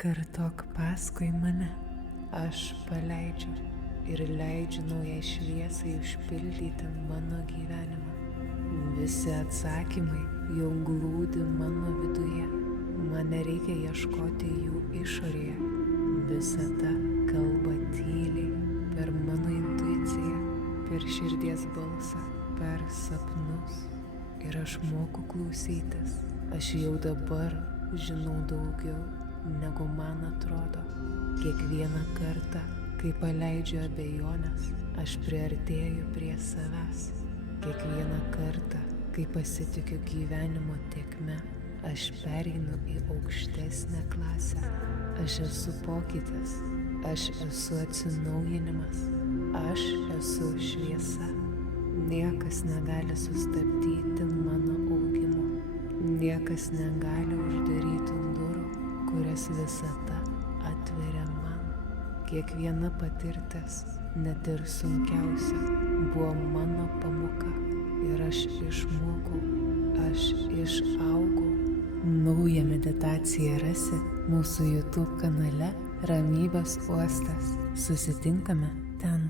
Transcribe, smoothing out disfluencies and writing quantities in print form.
Kartok paskui mane, aš paleidžiu ir leidžiu naujai šviesai užpildyti mano gyvenimą. Visi atsakymai jau glūdi mano viduje, man nereikia ieškoti jų išorėje. Visata kalba tyliai per mano intuiciją, per širdies balsą, per sapnus. Ir aš moku klausytis, aš jau dabar žinau daugiau, negu man atrodo. Kiekvieną kartą, kai paleidžiu abejonės, aš priartėju prie savęs. Kiekvieną kartą, kai pasitikiu gyvenimo tėkme, aš pereinu į aukštesnę klasę. Aš esu pokytis, aš esu atsinaujinimas, aš esu šviesa. Niekas negali sustabdyti mano augimo, niekas negali uždaryti durų, kurias visata atveria man. Kiekviena patirtis, net ir sunkiausia, buvo mano pamoka ir aš išmokau, aš išaugau. Naują meditaciją rasi mūsų YouTube kanale Ramybės uostas. Susitinkame ten.